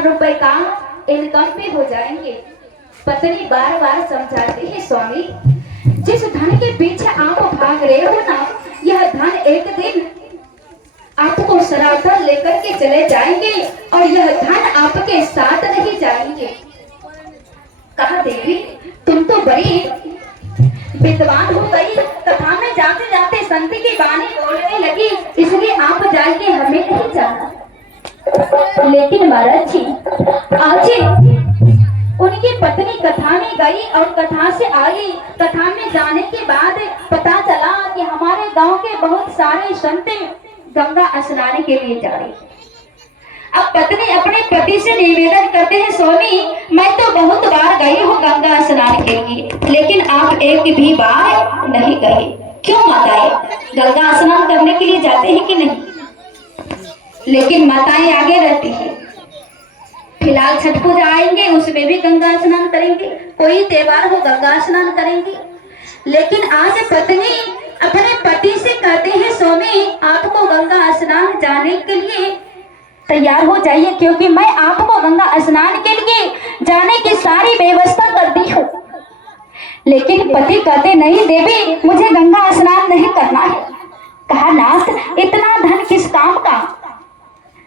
10,000 रुपए का इनकम भी हो जाएंगे। पत्नी बार बार समझाती है, स्वामी जिस धन के पीछे आप भाग रहे हो ना, यह धन एक दिन आपको सरासर लेकर के चले जाएंगे और यह धन आपके साथ नहीं जाएंगे। कहा, देवी तुम तो बड़ी विद्वान हो गई, कथा में जाते जाते संत की वाणी बोलने लगी, इसलिए आप जाइए, हमें नहीं जाना। लेकिन महाराज जी, आज उनकी पत्नी कथा में गई और कथा से आई। कथा में जाने के बाद पता चला कि हमारे गांव के बहुत सारे संत गंगा स्नान के लिए जा रहे। अब पत्नी अपने पति से निवेदन करते हैं, स्वामी मैं तो बहुत बार गई हूँ गंगा स्नान के लिए, लेकिन आप एक भी बार नहीं गए, क्यों माताएं? गंगा स्नान करने के लिए जाते हैं कि नहीं? लेकिन माताएं आगे रहती है। फिलहाल छठ पूजा आएंगे, उसमें भी गंगा स्नान करेंगे, कोई त्योहार हो गंगा स्नान करेंगे। लेकिन आज पत्नी अपने पति से कहते हैं, स्वामी आपको गंगा स्नान जाने के लिए तैयार हो जाइए, क्योंकि मैं आपको गंगा स्नान के लिए जाने की सारी व्यवस्था कर दी हूँ। लेकिन पति कहते, नहीं देवी मुझे गंगा स्नान नहीं करना है। कहा, नाथ इतना धन किस काम का,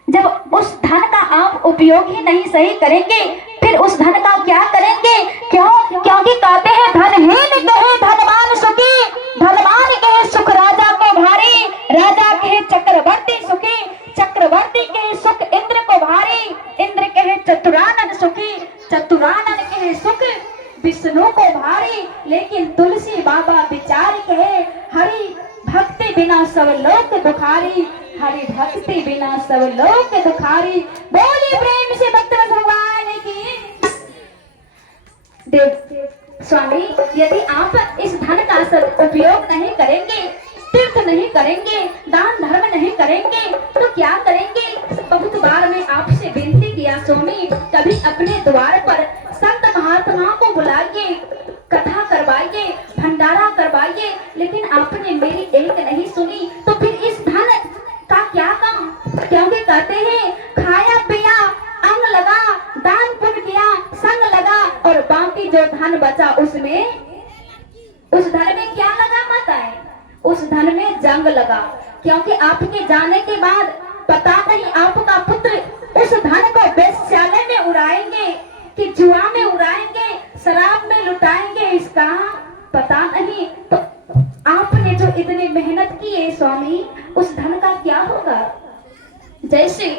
जब उस धन का आप उपयोग ही नहीं सही करेंगे, फिर उस धन का क्या करेंगे? क्यों? क्योंकि कहते हैं धनहीन कहे धनवान सुखी, धनवान कहे सुख राजा को भारी, राजा कहे चक्रवर्ती सुखी, चक्रवर्ती कहे सुख इंद्र को भारी, इंद्र कहे चतुरानन सुखी, चतुरानन कहे सुख विष्णु को भारी। लेकिन तुलसी बाबा विचार कहे, हरि भक्ति बिना सब लोक दुखारी, हरि भक्ति बिना सब लोक दुखारी। बोले प्रेम से भक्त भगवान की। देव स्वामी, यदि आप इस धन का सदुपयोग नहीं करेंगे, तीर्थ नहीं करेंगे, दान धर्म नहीं करेंगे, तो क्या करेंगे? बहुत बार मैं आपसे विनती किया, स्वामी कभी अपने द्वार पर संत महात्मा को बुलाइए, कथा करवाइए, भंडारा करवाइए, लेकिन आपने मेरी एक नहीं सुनी। तो फिर इस धन का क्या काम? क्योंकि कहते हैं खाया पिया अंग लगा, दान पुण्य किया संग लगा, और बाकी जो धन बचा उसमें, उस धन में क्या लगा माताएं? उस धन में जंग लगा। क्योंकि आपके जाने के बाद पता नहीं आपका पुत्र उस धन को वेश्यालय में उड़ाएंगे कि जुआ में उड़ाएंगे, शराब में लुटाएंगे, इसका पता नहीं। तो आपने जो इतनी मेहनत की है स्वामी, उस धन का क्या होगा? जैसे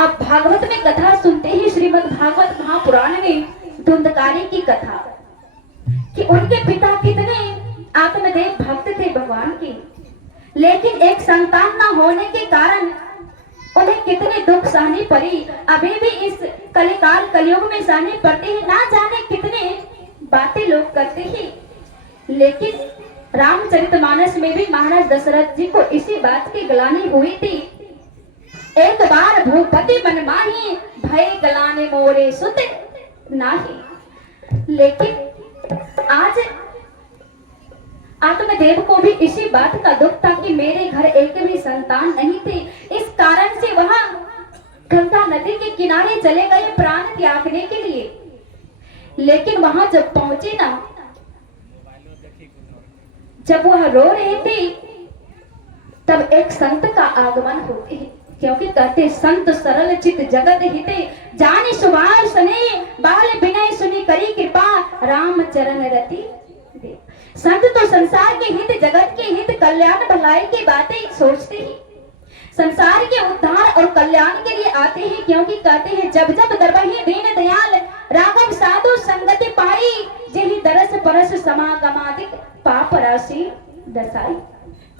अब भागवत में कथा सुनते ही, श्रीमद् भागवत महापुराण में धुंधकारी की कथा, कि उनके पिता कितने आत्मदेव भक्त थे भगवान के, लेकिन एक संतान न होने के कारण उन्हें कितने दुख सहनी पड़ी। अभी भी इस कलिकाल कलयुग में सहनी पड़ती है, ना जाने कितने बातें लोग करते हैं। लेकिन रामचरितमानस में भी महाराज दशरथ जी को इसी बात की ग्लानि हुई थी। एक बार भूपति मन माही, भय गलाने मोरे सुत नाही। लेकिन आज आत्मदेव को भी इसी बात का दुख था कि मेरे घर एक भी संतान नहीं थे। इस कारण से वह गंगा नदी के किनारे चले गए प्राण त्यागने के लिए। लेकिन वहां जब पहुंचे ना, जब वह रो रहे थे, तब एक संत का आगमन होते हैं। क्योंकि कहते संत सरल चित जगत हिते, जाने सुभार सने बाल विनय सुनी करी कृपा, राम चरण रति दे। संत तो संसार के हित, जगत के हित, कल्याण भलाई की बातें सोचते हैं, संसार के उद्धार और कल्याण के लिए आते हैं। क्योंकि कहते हैं जब जब दरबही दीन दयाल, राघव साधु संगति पाई, जेहि दरस परस समागमादिक पाप राशि दसाई।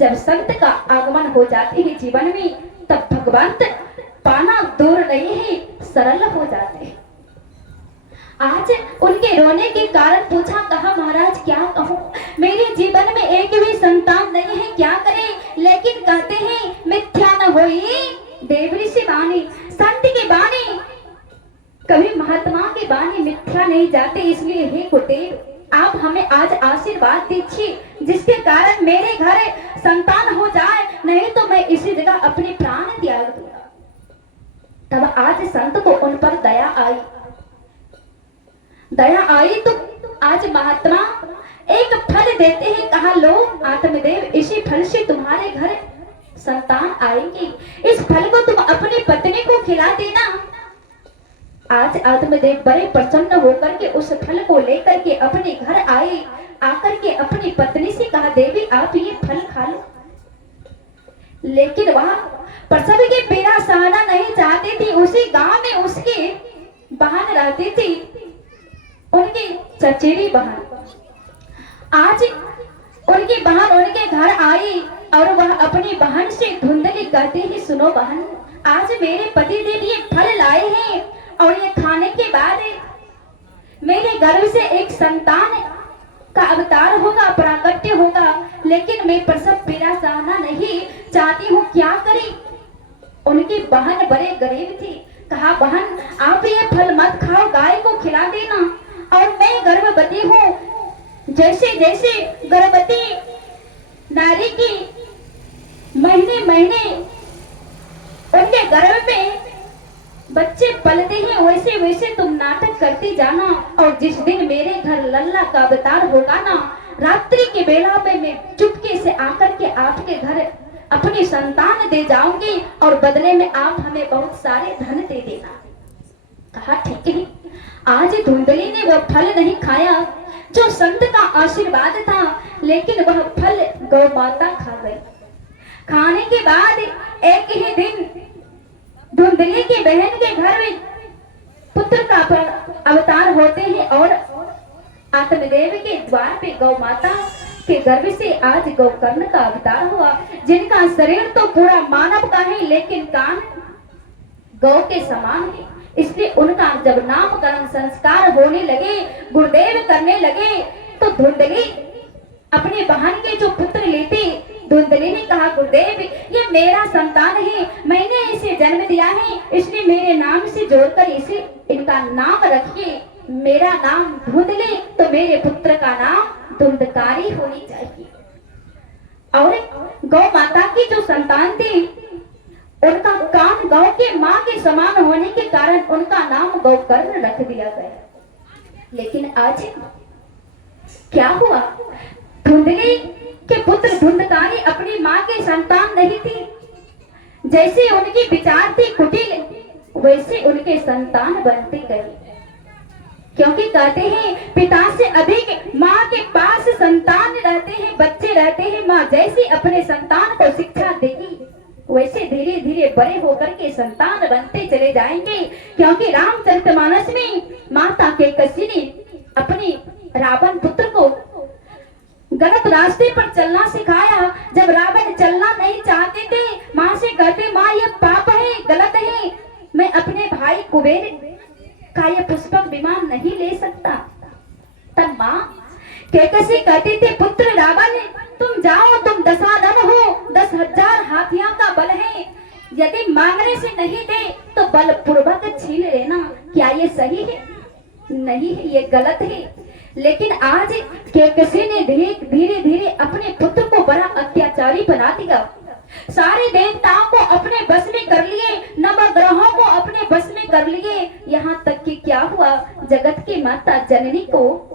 जब संत का आगमन हो जाते हैं जीवन में, तब भगवंत पाना दूर नहीं है, सरल हो जाते हैं। आज उनके रोने के कारण पूछा, कहा महाराज क्या कहूँ, मेरे जीवन में एक भी संतान नहीं है, क्या करें? लेकिन कहते हैं मिथ्या न होई देव ऋषि वाणी, संत की वाणी कभी महात्मा की वाणी मिथ्या नहीं जाते। इसलिए हे कुलदेव, आप हमें आज आशीर्वाद दीजिए, जिसके कारण मेरे घर संतान हो जाए, नहीं तो मैं इसी जगह अपने प्राण त्याग दूंगा। तब आज संत को उन पर दया आई। तो आज महात्मा एक फल देते हैं, कहा लो आत्मदेव, इसी फल से तुम्हारे घर संतान आएंगी, इस फल को तुम अपनी पत्नी को खिला देना। आज आत्मदेव बड़े प्रसन्न होकर के उस फल को लेकर के अपने घर आए, आकर के अपनी पत्नी से कहा देवी आप ये फल खा लो। लेकिन वह प्रसव के बेरा सहना नहीं चाहती थी। उसी गांव में उसकी बहन रहती थी, उनकी चचेरी बहन। आज उनकी बहन उनके घर आई और वह अपनी बहन से धुंधली कहती है, सुनो बहन, आज मेरे पति देव ये फल लाए हैं और ये खाने के बाद मेरे गर्भ से एक संतान का अवतार होगा, प्राकट्य होगा, लेकिन मैं प्रसव पीड़ा सहना नहीं चाहती हूँ, क्या करें। उनकी बहन बड़े गरीब थी, कहा बहन आप ये फल मत खाओ, गाय को खिला देना, और मैं गर्भवती हूँ। जैसे जैसे गर्भवती नारी की महीने महीने उनके गर्भ में बच्चे पलते हैं, वैसे वैसे तुम नाटक करती जाना, और जिस दिन मेरे घर लल्ला का अवतार होगा ना, रात्रि के बेला में मैं चुपके से आकर के आपके घर अपनी संतान दे जाऊंगी और बदले में आप हमें बहुत सारे धन दे देना। कहा ठीक है। आज धुंधली ने वह फल नहीं खाया जो संत का आशीर्वाद था, लेकिन वह फल गौ माता खा गई। खाने के बाद एक ही दिन धुंधली की बहन के घर में पुत्र का अवतार होते हैं और आत्मदेव के द्वार पे गौ माता के गर्भ से आज गौकर्ण का अवतार हुआ, जिनका शरीर तो पूरा मानव का है लेकिन कान गौ के समान है। इसलिए उनका जब नामकरण संस्कार होने लगे, गुरुदेव करने लगे, तो धुंधली अपने बहन के जो पुत्र लेते, धुंधली ने कहा गुरुदेव ये मेरा संतान है, मैंने इसे जन्म दिया है, इसलिए मेरे नाम से जोड़कर इसे इनका नाम रखिए। मेरा नाम धुंधली तो मेरे पुत्र का नाम धुंधकारी होनी चाहिए। और गौ माता की जो संतान थी उनका कान गौ के माँ के समान होने के कारण उनका नाम गौकर्ण रख दिया गया। लेकिन आज क्या हुआ, धुंधली के पुत्र धुंधकारी अपनी माँ के संतान नहीं थी। जैसे उनकी विचार थी कुटिल, वैसे उनके संतान बनते गए, क्योंकि कहते हैं पिता से अधिक माँ के पास संतान रहते हैं, बच्चे रहते हैं। माँ जैसे अपने संतान को शिक्षा देगी वैसे धीरे धीरे बड़े होकर के संतान बनते चले जाएंगे, क्योंकि रामचरितमानस में माता कैकसी ने अपने रावण पुत्र को गलत रास्ते पर चलना सिखाया। जब रावण चलना नहीं चाहते थे, माँ से कहते माँ ये पाप है, गलत है, मैं अपने भाई कुबेर का ये पुष्पक विमान नहीं ले सकता। तब माँ कैकसी कहती थी पुत्र रावण तुम जाओ, तुम दसानन हो, 10,000 हाथियों का बल है, यदि मांगने से नहीं दे तो बलपूर्वक छीन लेना। क्या ये सही है? नहीं है, ये गलत है। लेकिन आज कैकसी ने धीरे धीरे अपने पुत्र को बड़ा अत्याचारी बना दिया, सारे देवताओं को अपने बस में कर लिए, नवग्रहों को अपने बस में कर लिए। यहाँ तक कि क्या हुआ, जगत की माता जननी को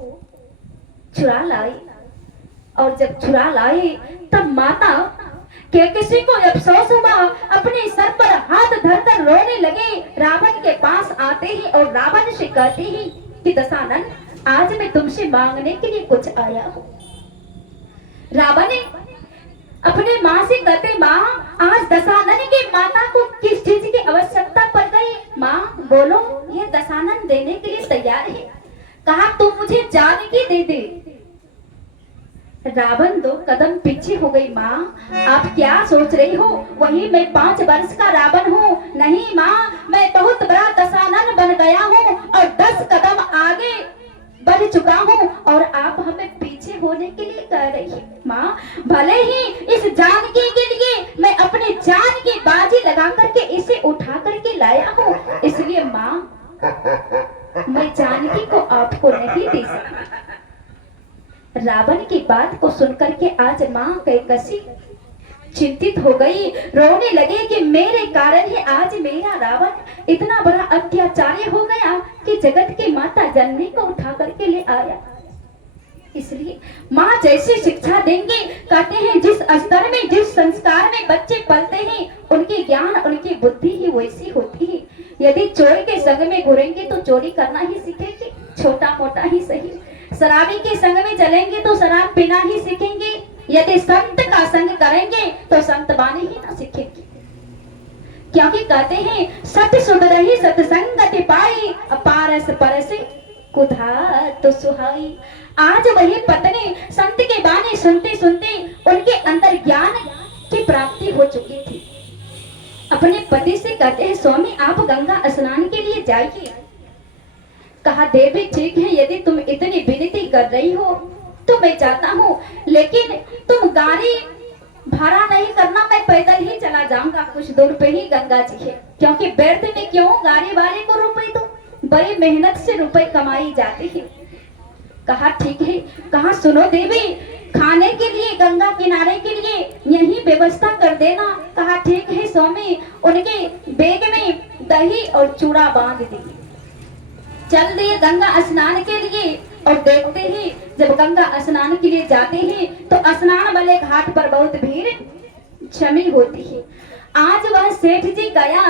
चुरा लाई, और जब चुरा लाई तब माता कैकसी को अफसोस हुआ, अपने सर पर हाथ धरकर रोने लगे। रावण के पास आते ही और रावण से कहते ही कि दशानन आज मैं तुमसे मांगने के लिए कुछ आया हूँ। रावण अपने माँ से कहते माँ आज दशानन की माता को किस चीज की आवश्यकता पड़ गई? माँ बोलो, ये दशानन देने के लिए तैयार है। कहा तुम मुझे जानकी दे दे। रावण 2 कदम पीछे हो गई। माँ आप क्या सोच रही हो, वही मैं 5 वर्ष का रावण हूँ। नहीं माँ, मैं बहुत बड़ा दशानन बन गया हूँ और 10 कदम आगे बढ़ चुका हूँ और आप हमें पीछे होने के लिए कह रही है। माँ भले ही इस जानकी के लिए मैं अपने जान की बाजी लगा करके इसे उठा करके लाया हूँ, इसलिए माँ मैं जानकी को आपको नहीं दे सकती। रावण की बात को सुनकर के आज माँ कैकसी चिंतित हो गई, रोने लगी कि मेरे कारण ही आज मेरा रावण इतना बड़ा अत्याचारी हो गया कि जगत की माता जननी को उठा करके ले आया। इसलिए माँ जैसी शिक्षा देंगे, कहते हैं जिस स्तर में जिस संस्कार में बच्चे पलते हैं उनकी ज्ञान उनकी बुद्धि ही वैसी होती है। यदि चोर के संग में घुरेंगे तो चोरी करना ही सीखेंगे, छोटा मोटा ही सही। शराबी के संग में चलेंगे तो शराब पीना ही सीखेंगे। यदि संत का संग करेंगे तो संत बानी ही ना सीखेंगे। क्योंकि कहते हैं सत सुध रही सत्संगति पाई, अपारस परस कुधा तो सुहाई। आज वही पत्नी संत के बानी सुनते सुनते उनके अंदर ज्ञान की प्राप्ति हो चुकी थी। अपने पति से कहते हैं स्वामी आप गंगा स्नान के लिए जाइए। कहा देवी ठीक है, यदि तुम इतनी विनती कर रही हो तो मैं जाता हूँ, लेकिन तुम गाड़ी भाड़ा नहीं करना, मैं पैदल ही चला जाऊंगा, कुछ दूर पे ही गंगा जी है। क्योंकि व्यर्थ में क्यों गाड़ी वाले को रुपए दो, बड़ी मेहनत से रुपए कमाई जाती है। कहा ठीक है। कहा सुनो देवी, खाने के लिए गंगा किनारे के लिए यही व्यवस्था कर देना। कहा ठीक है स्वामी। उनके बैग में दही और चूड़ा बांध दिए, चल दिए गंगा स्नान के लिए। और देखते ही जब गंगा स्नान के लिए जाते हैं तो स्नान वाले घाट पर बहुत भीड़ जमी होती है। आज वह सेठ जी गया,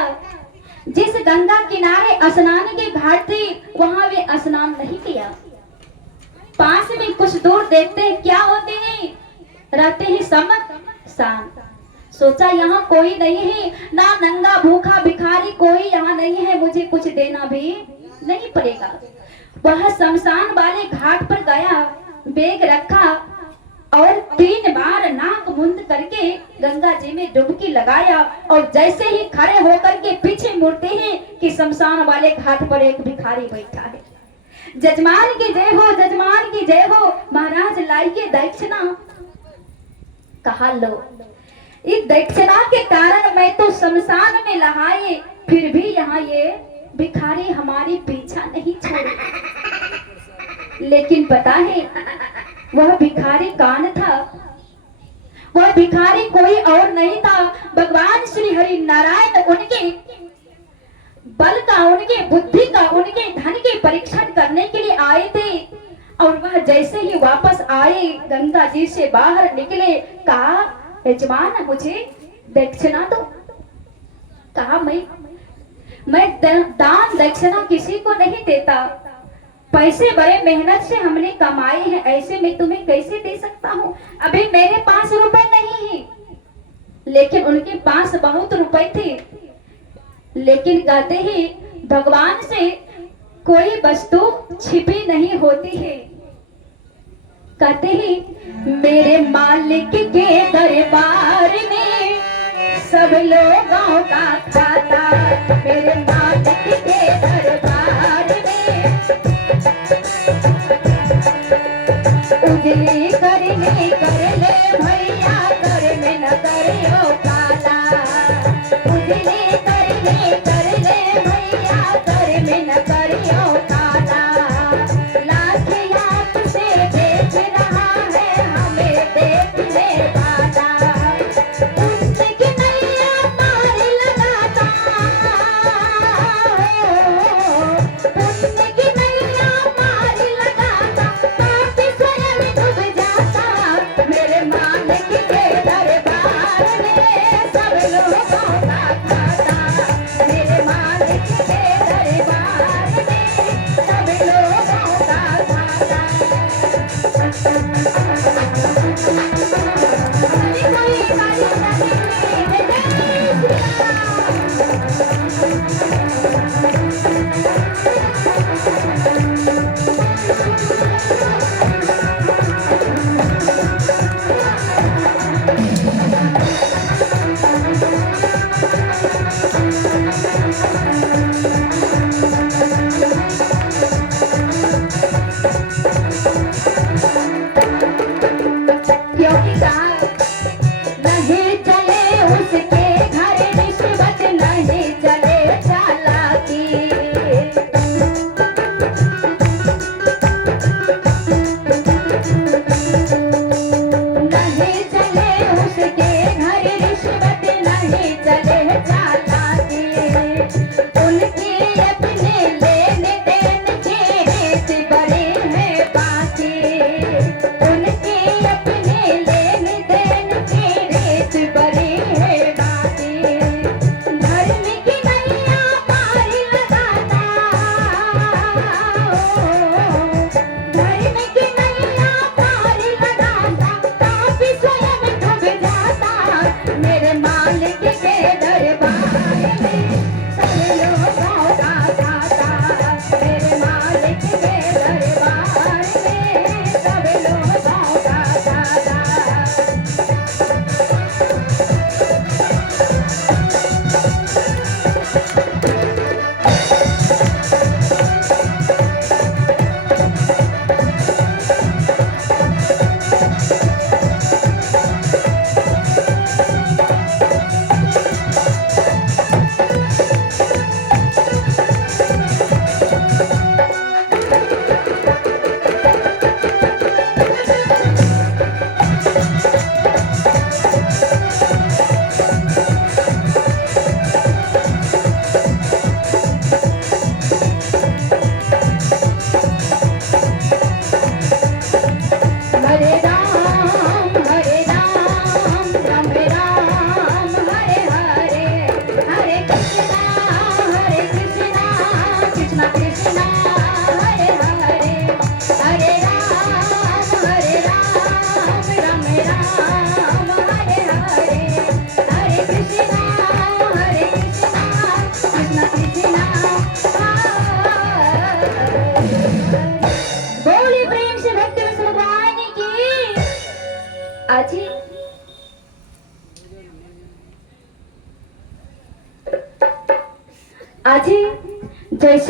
जिस गंगा किनारे स्नान के घाट थे वहां वे स्नान नहीं किया। पास में कुछ दूर देखते हैं क्या होते हैं, रहते हैं समत शांत। सोचा यहाँ कोई नहीं है, ना नंगा भूखा भिखारी कोई यहाँ नहीं है, मुझे कुछ देना भी नहीं पड़ेगा। वह शमशान वाले घाट पर गया, बैग रखा और 3 बार नाक मुंद करके गंगा जी में डुबकी लगाया। और जैसे ही खड़े होकर के पीछे मुड़ते हैं कि शमशान वाले घाट पर एक भिखारी बैठा है। जजमान की जय हो, जजमान की जय हो, महाराज लाइए दक्षिणा। कहा लो, इस दक्षिणा के कारण मैं तो शमशान में नहाए, फिर भी यहाँ ये भिखारी हमारी पीछा नहीं छोड़े। लेकिन पता है वह भिखारी कौन था? वह भिखारी कोई और नहीं था, भगवान श्री हरि नारायण उनके बल का, उनके बुद्धि का, उनके धन के परीक्षण करने के लिए आए थे। और वह जैसे ही वापस आए, गंगा जी से बाहर निकले, कहा यजमान मुझे दक्षिणा दो। कहा मैं दान दक्षिणा किसी को नहीं देता, पैसे बड़े मेहनत से हमने कमाए हैं, ऐसे में तुम्हें कैसे दे सकता हूँ? अभी मेरे पास रुपए नहीं है। लेकिन उनके पास बहुत रुपए थे। लेकिन कहते हैं भगवान से कोई वस्तु छिपी नहीं होती है। कहते हैं मेरे मालिक के दरबार में सब लोगों का खाता, मेरे मालिक के दरबार में उजली करने कर ले भैया, कर में न करियो काला। उजली करने कर ले भैया, कर में न करियो काला। लाख आँख से देख रहा है हमें देखने वाला, उसकी नैया पार लगाता,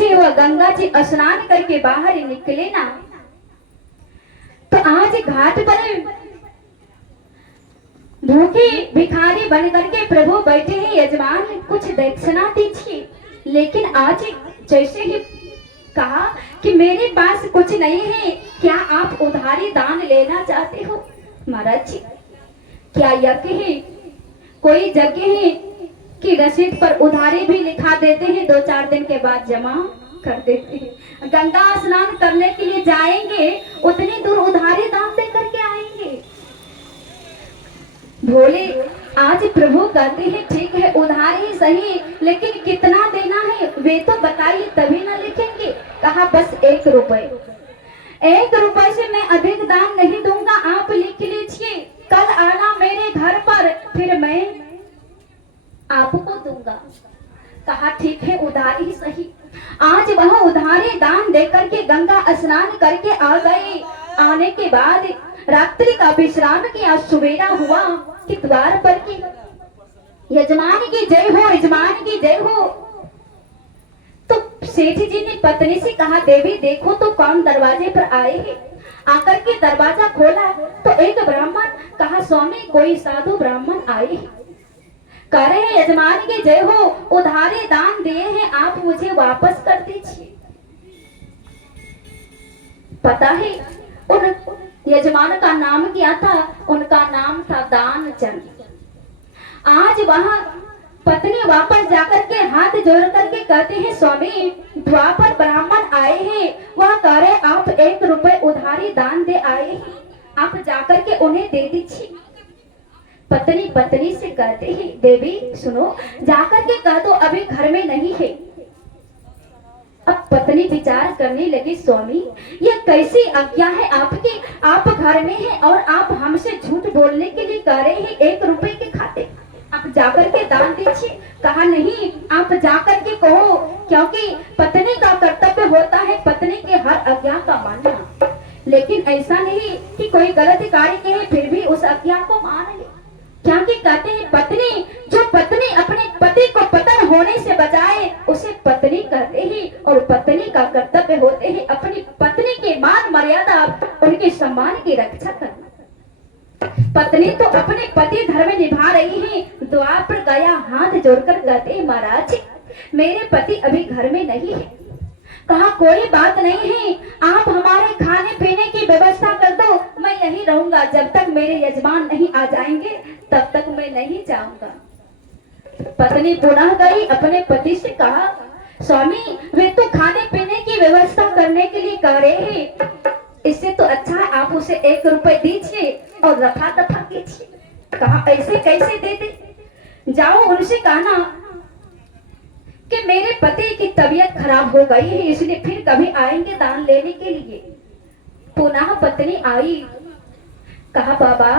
जैसे वह गंगा जी स्नान करके बाहर निकले ना, तो आज घाट पर भूखे भिखारी बन करके प्रभु बैठे हैं, यजमान कुछ दक्षिणा दीजिए। लेकिन आज जैसे ही कहा कि मेरे पास कुछ नहीं है, क्या आप उधारी दान लेना चाहते हो? महाराज जी, क्या यज्ञ है, कोई जगह है कि रसीद पर उधारी भी लिखा देते हैं, 2-4 दिन के बाद जमा कर देते हैं। गंगा स्नान करने के लिए जाएंगे, उतनी दूर उधारी दान दे करके आएंगे। भोले आज प्रभु कहते हैं ठीक है उधारी सही, लेकिन कितना देना है वे तो बताइए, तभी ना लिखेंगे। कहा बस 1 रुपए, 1 रुपए से मैं अधिक दान नहीं दूंगा, आप लिख लीजिए। कल आना मेरे घर पर, फिर मैं आपको दूंगा। कहा ठीक है उधारी सही। आज वह उधारी दान देकर के गंगा स्नान करके आ गए। आने के बाद रात्रि का विश्राम किया, सवेरा हुआ कि द्वार पर की यजमान की जय हो, यजमान की जय हो। तो सेठ जी ने पत्नी से कहा देवी देखो तो कौन दरवाजे पर आए हैं। आकर के दरवाजा खोला तो एक ब्राह्मण। कहा स्वामी कोई साधु ब्राह्मण आए हैं, कह रहे हैं यजमान की जय हो, उधारी दान दिए हैं, आप मुझे वापस कर दीजिए। पता है उन यजमान का नाम क्या था? उनका नाम था दानचंद। आज वहां पत्नी वापस जाकर के हाथ जोड़ करके कहते हैं स्वामी द्वापर ब्राह्मण आए हैं, वह कह रहे आप 1 रुपए उधारी दान दे आए हैं, आप जाकर के उन्हें दे दीजिए। पत्नी से कहते हैं देवी सुनो, जाकर के कह दो अभी घर में नहीं है। अब पत्नी विचार करने लगी स्वामी यह कैसी आज्ञा है आपकी, आप घर में हैं और आप हमसे झूठ बोलने के लिए कह रहे हैं 1 रुपए के खाते, आप जाकर के दान दीजिए। कहा नहीं आप जाकर के कहो, क्योंकि पत्नी का कर्तव्य होता है पत्नी के हर आज्ञा का मानना। लेकिन ऐसा नहीं कि कोई गलत कार्य कहे फिर भी उस आज्ञा को मान ले, क्योंकि कहते हैं पत्नी जो पत्नी अपने पति को पतन होने से बचाए उसे पत्नी कहते हैं, और पत्नी का कर्तव्य होते हैं अपनी पत्नी के मान मर्यादा उनके सम्मान की रक्षा करना। पत्नी तो अपने पति धर्म निभा रही है। द्वार पर गया हाथ जोड़कर कहते हैं महाराज मेरे पति अभी घर में नहीं है। कहा कोई बात नहीं है, आप हमारे खाने पीने की व्यवस्था कर दो, मैं यही रहूंगा, जब तक मेरे यजमान नहीं आ जाएंगे तब तक मैं नहीं जाऊंगा। पत्नी पुनः गई अपने पति से कहा स्वामी वे तो खाने पीने की व्यवस्था करने के लिए कह रहे हैं, इससे तो अच्छा है आप उसे 1 रुपए दीजिए और रफा दफा कीजिए। कहा ऐसे कैसे दे दे, जाओ उनसे कहना कि मेरे पति की तबीयत खराब हो गई है, इसलिए फिर कभी आएंगे दान लेने के लिए। पुनः पत्नी आई। कहा बाबा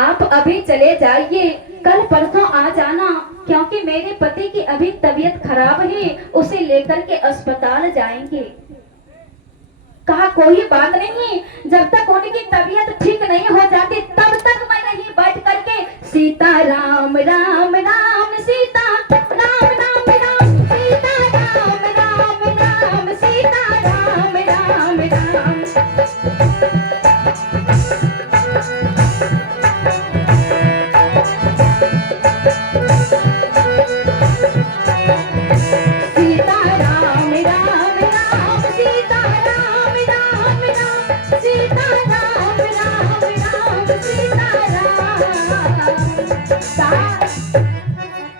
आप अभी चले जाइए, कल परसों आ जाना, क्योंकि मेरे पति की अभी तबीयत खराब है, उसे लेकर के अस्पताल जाएंगे। कहा कोई बात नहीं, जब तक उनकी तबीयत ठीक नहीं हो जाती तब तक मैं नहीं बैठ करके सीता राम राम राम सीता राम राम राम सीता राम राम राम सीता राम राम राम।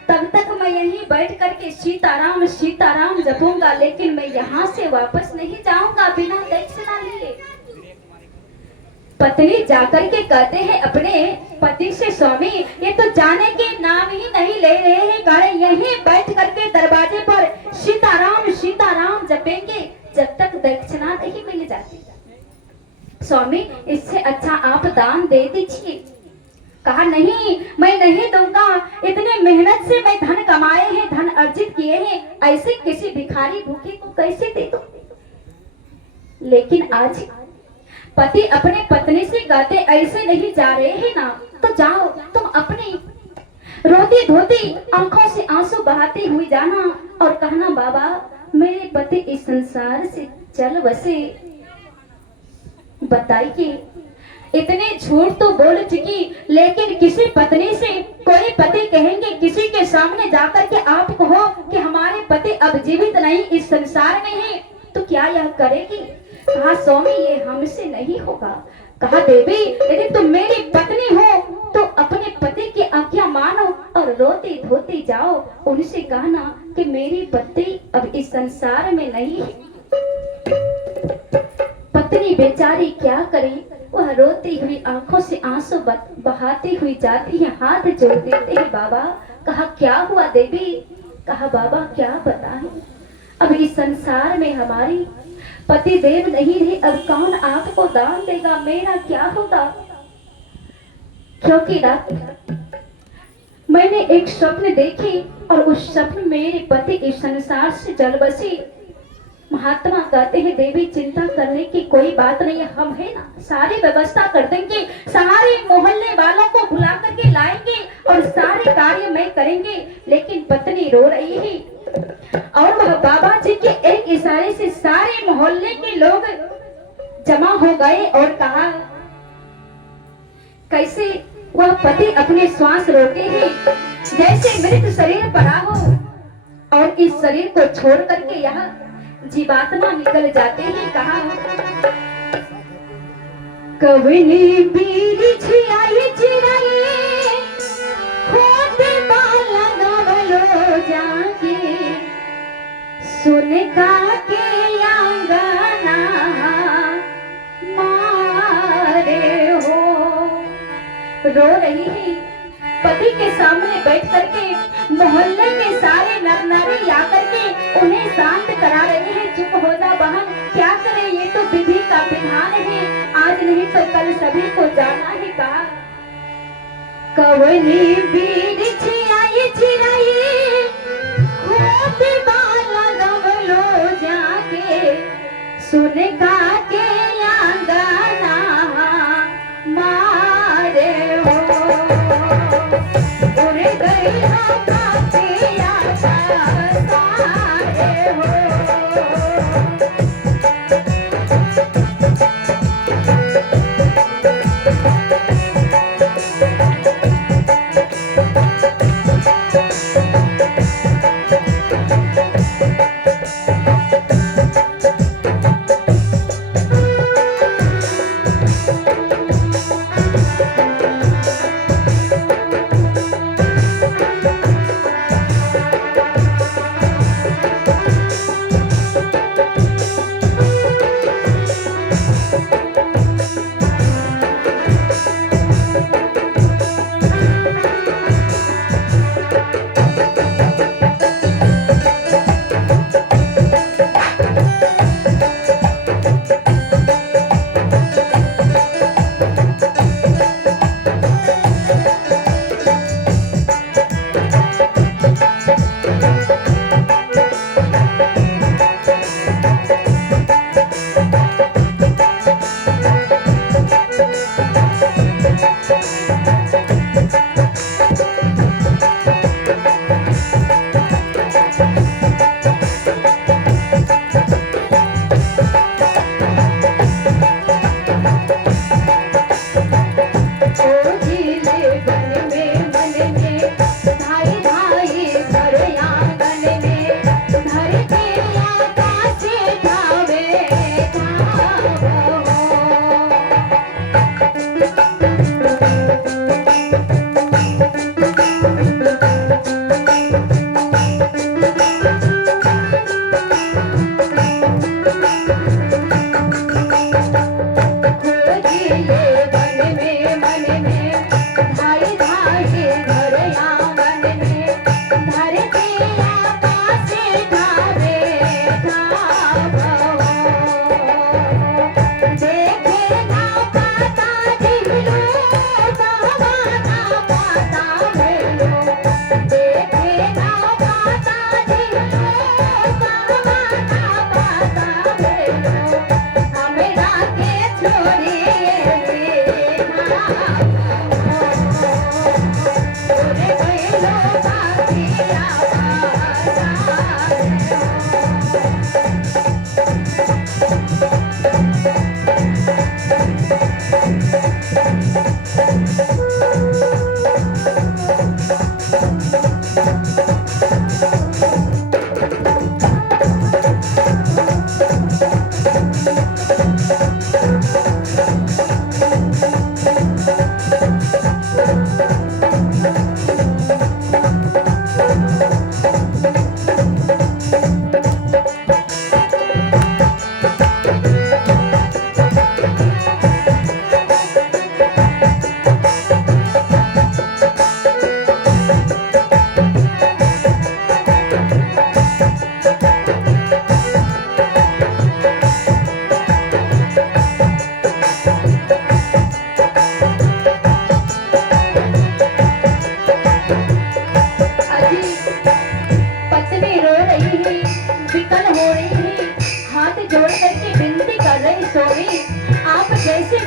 तब तक मैं यहीं बैठ करके सीताराम जपूंगा, लेकिन मैं यहाँ से वापस नहीं जाऊंगा बिना दक्षिणा लिए। पत्नी जाकर के कहते हैं अपने पति से स्वामी ये तो जाने के नाम ही नहीं ले रहे हैं, गाड़े यहीं बैठ करके दरवाजे पर सीताराम जपेंगे जब तक दक्षिणा नहीं मिल जाती। स्वामी इससे अच्छा आप दान दे दीजिए। कहा नहीं मैं नहीं दूंगा, इतने मेहनत से मैं धन कमाए हैं, धन अर्जित किए हैं, ऐसे किसी भिखारी भूखे को कैसे दे दूं। लेकिन आज पति अपने पत्नी से कहते ऐसे नहीं जा रहे हैं ना, तो जाओ तुम अपनी रोती धोती आंखों से आंसू बहाती हुई जाना और कहना बाबा मेरे पति इस संसार से चल बसे। बताइए, इतने झूठ तो बोल चुकी, लेकिन किसी पत्नी से कोई पति कहेंगे किसी के सामने जाकर के आप कहो कि हमारे पति अब जीवित नहीं, इस संसार में है, तो क्या यह करेगी? कहा स्वामी ये हमसे नहीं होगा। कहा देवी यदि तुम मेरी पत्नी हो तो अपने पति की आज्ञा मानो और रोती धोती जाओ, उनसे कहना कि मेरी पति अब इस संसार में नहीं है। पत्नी बेचारी क्या करे, वह रोती हुई आंखों से आंसू बहाती हुई जाती है, हाथ जोड़ देते हैं बाबा। कहा क्या हुआ देवी? कहा बाबा क्या बताएं, अब इस संसार में हमारी पति देव नहीं रहे, अब कौन आपको दान देगा, मेरा क्या होगा? क्योंकि रात मैंने एक स्वप्न देखी और उस स्वप्न मेरे पति इस संसार से जल बसे। महात्मा कहते हैं देवी चिंता करने की कोई बात नहीं है, हम है ना सारी व्यवस्था कर देंगे, सारे मोहल्ले वालों को बुला करके लाएंगे और सारे कार्य में करेंगे। लेकिन पत्नी रो रही है और वह बाबा जी के एक इशारे से सारे मोहल्ले के लोग जमा हो गए और कहा कैसे वह पति अपने श्वास रोके हैं, जैसे मृत शरीर पड़ा हो और इस शरीर को छोड़ करके यहाँ जीवात्मा निकल जाते हैं। कहा कवनी बीरी छियाई चिराई खोटे बाला गवलो जाके सुन का के आंगना मारे हो। रो रही है पति के सामने बैठ करके, मोहल्ले के सारे नर नारी आकर के उन्हें शांत करा रहे हैं, चुप हो जा बहन, क्या करे ये तो विधि का विधान है, आज नहीं तो कल सभी को जाना है। कहा कवनी बीर छियाई चिराई खोटे बाला गवलो जाके सुन का के आंगना मारे हो। उड़ गई हो कातिया सारे हो।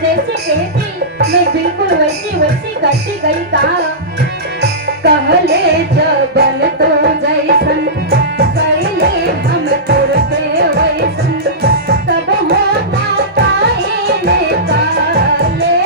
जैसे कहती मैं बिल्कुल वैसी वैसी करती गई का कहले जबल तो जैसन कहले हम तुरते वैसन तब होता कायने काले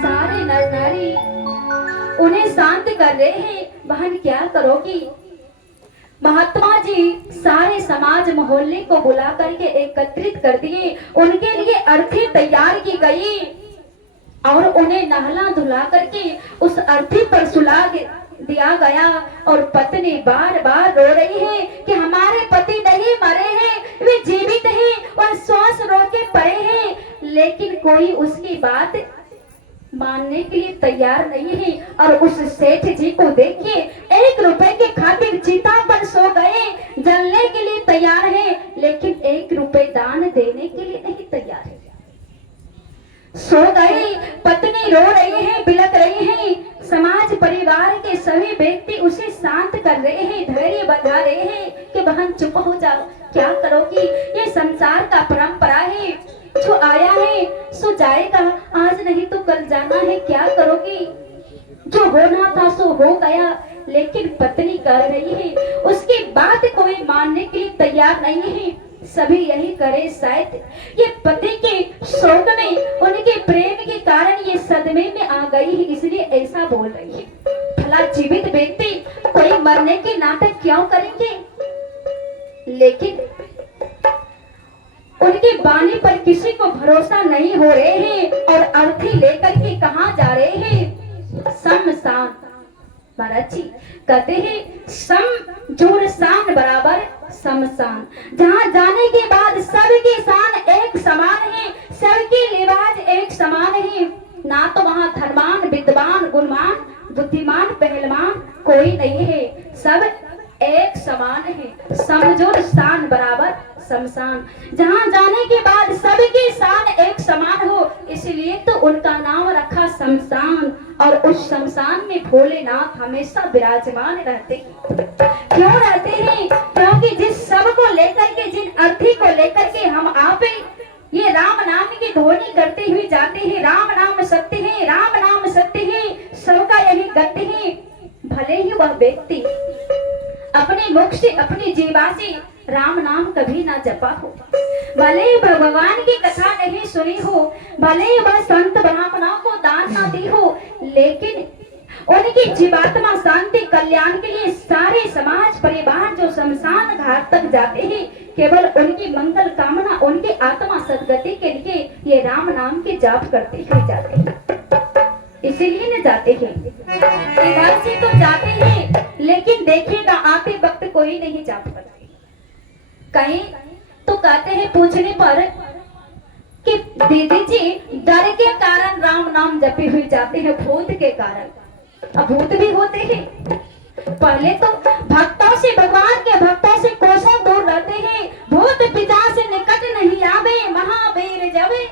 सारे नर नारी उन्हें शांत कर रहे हैं। बहन क्या करोगी? महात्मा जी सारे समाज मोहल्ले को बुला करके एकत्रित कर दिए। उनके लिए अर्थी तैयार की गई और उन्हें नहला धुला करके उस अर्थी पर सुला दिया गया। और पत्नी बार बार रो रही है कि हमारे पति नहीं मरे हैं, वे जीवित हैं और श्वास रोके पड़े हैं। लेकिन कोई उसकी बात मानने के लिए तैयार नहीं है। और उस सेठ जी को देखिए, 1 रुपए के खातिर चिता पर सो गए, जलने के लिए तैयार है, लेकिन 1 रुपए दान देने के लिए नहीं तैयार है। सो गए, पत्नी रो रही है, बिलक रही है। समाज परिवार के सभी व्यक्ति उसे शांत कर रहे हैं, धैर्य बंधा रहे हैं कि बहन चुप हो जाओ, क्या करोगी? ये संसार का परंपरा है, जो आया है सो जाएगा, आज नहीं तो कल जाना है, क्या करोगी? जो होना था सो हो गया। लेकिन पत्नी कह रही है, उसकी बात कोई मानने के लिए तैयार नहीं है। सभी यही करे, शायद ये पति के शोक में, उनके प्रेम के कारण ये सदमे में आ गई है, इसलिए ऐसा बोल रही है। भला जीवित व्यक्ति कोई मरने के नाटक क्यों करेंगे? लेकिन उनकी बानी पर किसी को भरोसा नहीं हो रहे हैं और अर्थी लेकर के कहां जा रहे हैं? शमशान। महाराज जी कहते हैं सम जोड़ शान बराबर शमशान, जहां जाने के बाद सबकी शान एक समान है, सबकी लिबास एक समान है। ना तो वहां धर्मान, विद्वान, गुणवान, बुद्धिमान, पहलवान कोई नहीं है, सब एक समान है। समझो शान बराबर शमशान, जहां जाने के बाद सबकी शान एक समान हो, इसलिए तो उनका नाम रखा शमशान। और उस शमशान में भोलेनाथ हमेशा विराजमान रहते हैं। क्यों रहते हैं? क्योंकि जिस सब को लेकर के, जिन अर्थी को लेकर के हम आप ये राम नाम की ध्वनि करते हुए जाते हैं, राम नाम सत्य है, राम नाम सत्य है, सबका यही गति है। भले ही वह व्यक्ति अपने मुख से, अपनी जीवा से राम नाम कभी ना जपा हो, भले ही भगवान की कथा नहीं सुनी हो, भले ही वह संत ब्राह्मणों को दान ना दी हो, लेकिन उनकी जीवात्मा शांति कल्याण के लिए सारे समाज परिवार जो शमशान घाट तक जाते हैं, केवल उनकी मंगल कामना, उनकी आत्मा सदगति के लिए ये राम नाम के जाप करते हुए जाते हैं। इसीलिए न जाते हैं, इधर से तो जाते हैं, लेकिन देखिएगा आते वक्त कोई नहीं जाप करते। कहीं तो कहते हैं पूछने पर कि दीदी जी डर के कारण राम नाम जपे हुए जाते हैं, भूत के कारण। अब भूत भी होते हैं, पहले तो भक्तों से, भगवान के भक्तों से कोसों दूर रहते हैं। भूत पिशाच से निकट नहीं आवे, महावीर जबे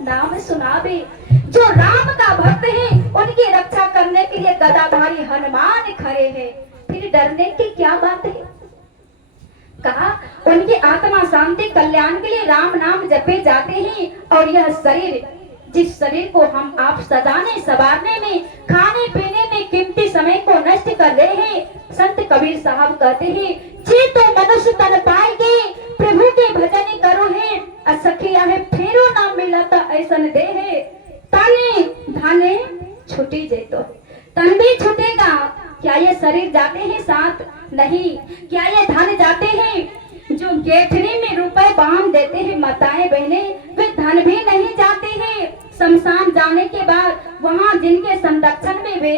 नाम सुनावे। जो राम का भक्त है, उनकी रक्षा करने के लिए गदाधारी हनुमान खड़े हैं, फिर डरने की क्या बात है? कहा उनकी आत्मा शांति कल्याण के लिए राम नाम जपे जाते हैं और यह शरीर जिस शरीर को हम आप सजाने संवारने में, खाने पीने में कीमती समय को नष्ट कर रहे हैं। संत कबीर साहब कहते हैं, जे तो मनुष्य तन पाएंगे, प्रभु के भजन करो है, असखिया है फेरो ना मिलता ऐसन दे है। ताने धाने छुटी जे तो तन भी छूटेगा। क्या ये शरीर जाते हैं साथ? नहीं। क्या ये धन जाते हैं? जो गेठरी में रुपए बांध देते हैं माताएं बहने, वे धन भी नहीं जाते हैं। शमशान जाने के बाद वहां जिनके संरक्षण में वे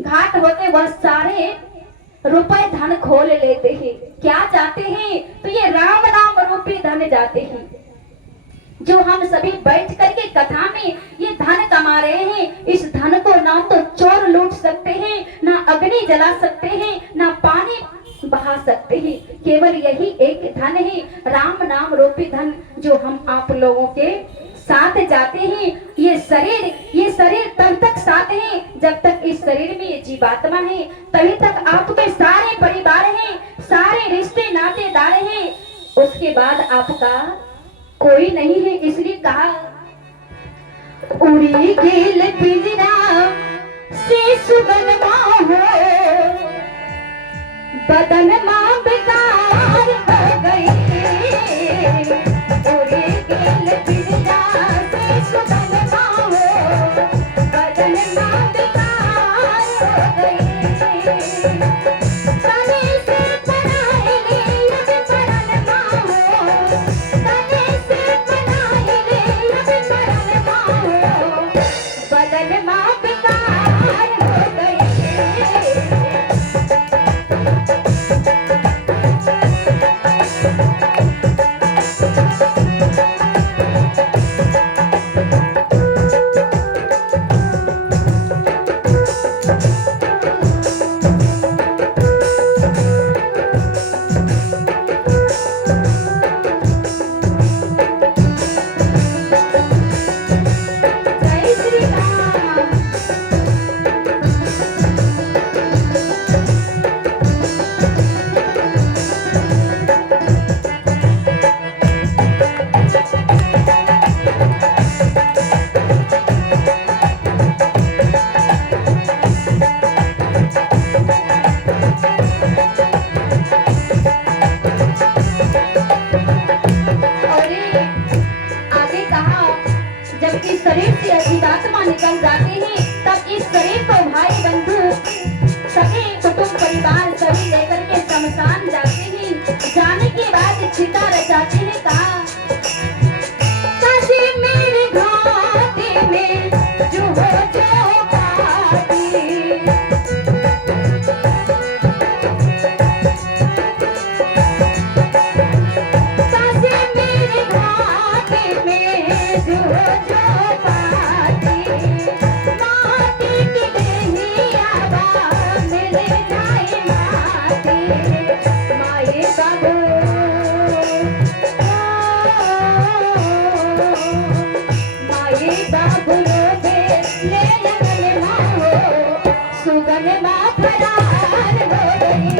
घाट होते, वह सारे रुपए धन खोल लेते हैं। क्या जाते हैं? तो ये राम नाम रूपी धन जाते हैं। जो हम सभी बैठ करके कथा में ये धन कमा रहे हैं, इस धन को ना तो चोर लूट सकते हैं, ना अग्नि जला सकते हैं, ना पानी बहा सकते हैं। केवल यही एक धन है, राम नाम रूपी धन, जो हम आप लोगों के साथ जाते हैं। ये शरीर तब तक साथ है जब तक इस शरीर में ये जीवात्मा है, तभी तक आपके सारे परिवार हैं, सारे रिश्ते नातेदार हैं। उसके बाद आपका कोई नहीं है। इसलिए कहा, उड़ी गेल पिंजरा से सुगन हो, बदन मां बेकार हो गई। उड़ी गेल पिंजरा से सुगन हो, बदन मां बेकार हो गई। तने से पराई अब परन मां हो, तने से पराई अब परन मां हो, बदन मां बेकार हो गई। जय श्री राम। और ये आगे कहा, जब इस शरीर से जीवात्मा निकल जाते हैं, तब इस शरीर को भाई बंधु सभी कुटुंब परिवार सभी लेकर के शमशान जाते हैं। जाने के बाद चिता रचाते हैं। कहा, काशी मेरे घाटी में जो हो जो पाती, काशी मेरे घाटी में जो हो जो पाती, माटी की देहिया बा मिले जाए माटी, माए बाबू माए बाबू रोबे ले लगन माओ, सुगन माँ फरार हो गई।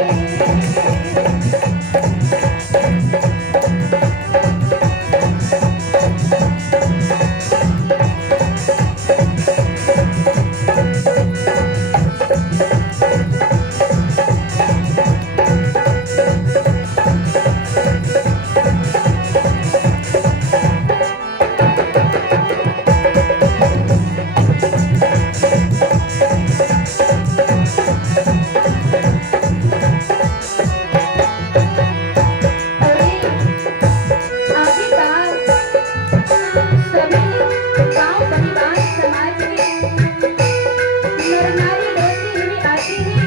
आगे कहा, सभी गांव परिवार समाज में नर नारी रोती हुई आती है,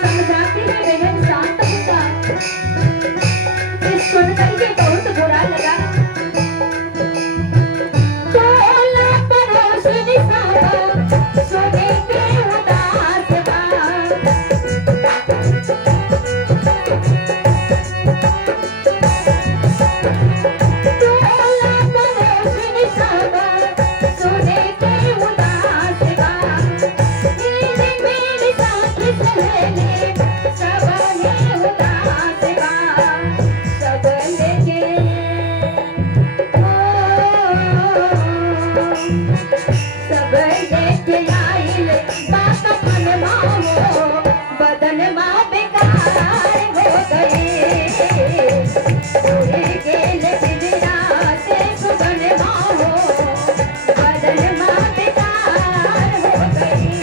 समझाती है बहन शांत हो जा। ये सुन करके बहुत बुरा लगा। तोला पड़ोसी सावा सोने के उदास बा, तोला सब लेके आइल बात मनवा हो बदनवा बेकार हो गई उड़ गेल बिजरा से सुगनवा हो बदनवा बेकार हो गई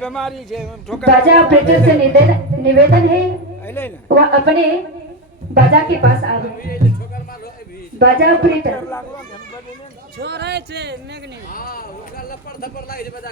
बीमारी बाजा ऑपरेटर से निवेदन है वह अपने बाजा के पास आवे बाजा ऑपरेटर छोरे छे मेघनी हां ओकरा लपड़ धपड़ लागे छै बजा